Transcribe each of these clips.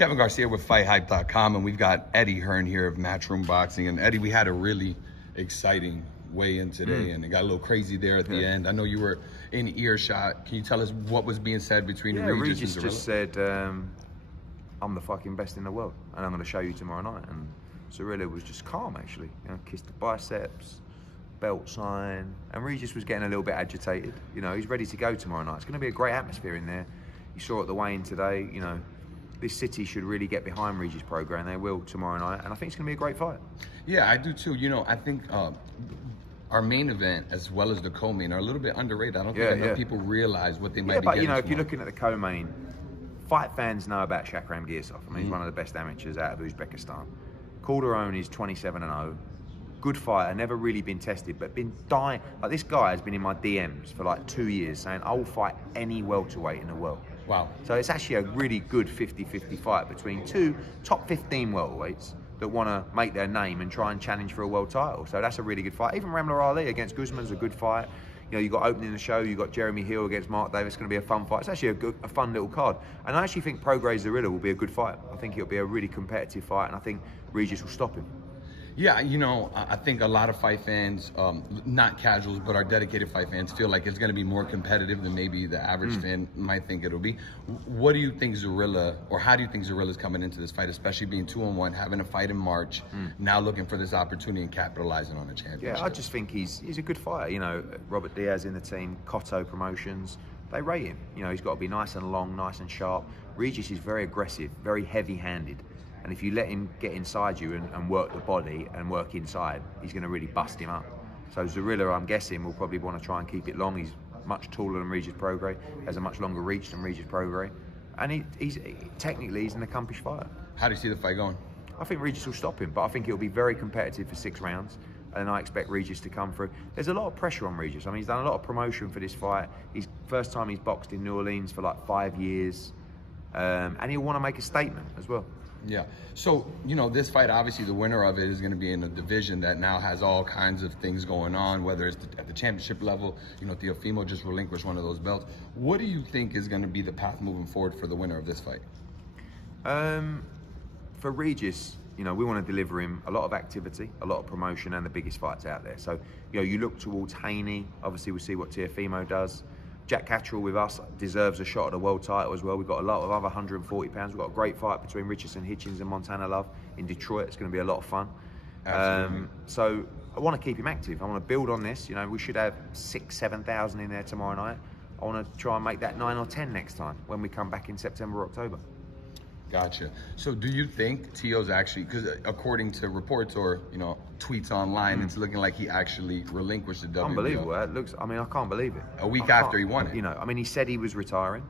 Kevin Garcia with FightHype.com, and we've got Eddie Hearn here of Matchroom Boxing. And Eddie, we had a really exciting weigh-in today, and it got a little crazy there at the end. I know you were in earshot. Can you tell us what was being said between Regis and Zorrila? Just said, I'm the fucking best in the world, and I'm going to show you tomorrow night. And Zorrila was just calm, actually. You know, kissed the biceps, belt sign, and Regis was getting a little bit agitated. You know, he's ready to go tomorrow night. It's going to be a great atmosphere in there. You saw at the weigh-in today, you know, this city should really get behind Regis Prograis, and they will tomorrow night. And I think it's going to be a great fight. Yeah, I do too. You know, I think our main event, as well as the co-main, are a little bit underrated. I don't think enough people realize what they might be getting. But you know, if you're looking at the co-main, fight fans know about Shakram Girsov. I mean, he's one of the best amateurs out of Uzbekistan. Calderon is 27-0. Good fighter, never really been tested, but been dying. Like, this guy has been in my DMs for like 2 years saying, I'll fight any welterweight in the world. Wow. So it's actually a really good 50-50 fight between two top 15 welterweights that want to make their name and try and challenge for a world title. So that's a really good fight. Even Ramla Ali against Guzman's a good fight. You know, you got opening the show, you got Jeremy Hill against Mark Davis. It's going to be a fun fight. It's actually a fun little card. And I actually think Prograis Zorrila will be a good fight. I think it'll be a really competitive fight, and I think Regis will stop him. Yeah, you know, I think a lot of fight fans, not casuals, but our dedicated fight fans, feel like it's going to be more competitive than maybe the average fan might think it'll be. What do you think Zorrila, or how do you think Zorrila's coming into this fight, especially being 2-1, having a fight in March, now looking for this opportunity and capitalizing on a championship? Yeah, I just think he's a good fighter. You know, Robert Diaz in the team, Cotto Promotions, they rate him. You know, he's got to be nice and long, nice and sharp. Regis is very aggressive, very heavy-handed. And if you let him get inside you and work the body and work inside, he's going to really bust him up. So Zorrila, I'm guessing, will probably want to try and keep it long. He's much taller than Regis Prograis, has a much longer reach than Regis Prograis. And he's an accomplished fighter. How do you see the fight going? I think Regis will stop him, but I think it'll be very competitive for 6 rounds. And I expect Regis to come through. There's a lot of pressure on Regis. I mean, he's done a lot of promotion for this fight. First time he's boxed in New Orleans for like 5 years. And he'll want to make a statement as well. Yeah. So, you know, this fight, obviously the winner of it is going to be in a division that now has all kinds of things going on, whether it's at the championship level. You know, Teofimo just relinquished one of those belts. What do you think is going to be the path moving forward for the winner of this fight? For Regis, you know, we want to deliver him a lot of activity, a lot of promotion, and the biggest fights out there. So, you know, you look towards Haney. Obviously, we'll see what Teofimo does. Jack Catterall with us deserves a shot at the world title as well. We've got a lot of other 140 pounds. We've got a great fight between Richardson, Hitchens and Montana Love in Detroit. It's going to be a lot of fun. So I want to keep him active. I want to build on this. You know, we should have 6,000-7,000 in there tomorrow night. I want to try and make that 9 or 10 next time when we come back in September or October. Gotcha. So do you think Teo's actually, because according to reports or, you know, tweets online, it's looking like he actually relinquished the WBO. Unbelievable. It looks, I mean, I can't believe it. A week after he won it. You know, I mean, he said he was retiring.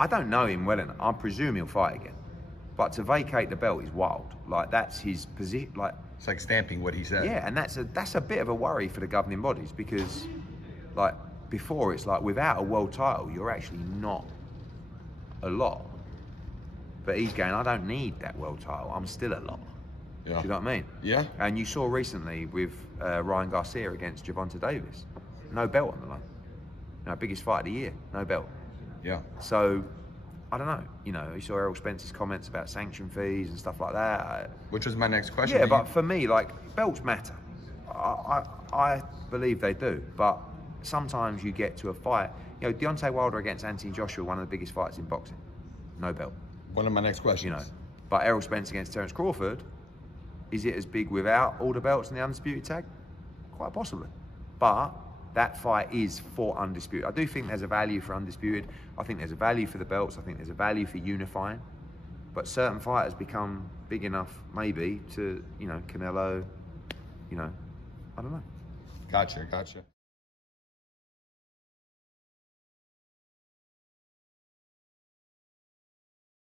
I don't know him well enough. I presume he'll fight again. But to vacate the belt is wild. Like, that's his position. Like, it's like stamping what he said. Yeah, and that's a bit of a worry for the governing bodies, because, like, before it's like, without a world title, you're actually not a lot. But he's going, I don't need that world title. I'm still a lot. Yeah. Do you know what I mean? Yeah. And you saw recently with Ryan Garcia against Gervonta Davis, no belt on the line. You know, biggest fight of the year, no belt. Yeah. So, I don't know. You know, you saw Errol Spencer's comments about sanction fees and stuff like that. Which was my next question. Yeah, but for me, like, belts matter. I believe they do. But sometimes you get to a fight. You know, Deontay Wilder against Anthony Joshua, one of the biggest fights in boxing. No belt. One of my next questions. You know, but Errol Spence against Terence Crawford, is it as big without all the belts and the undisputed tag? Quite possibly. But that fight is for undisputed. I do think there's a value for undisputed. I think there's a value for the belts. I think there's a value for unifying. But certain fighters become big enough, maybe, to, you know, Canelo, you know, I don't know. Gotcha.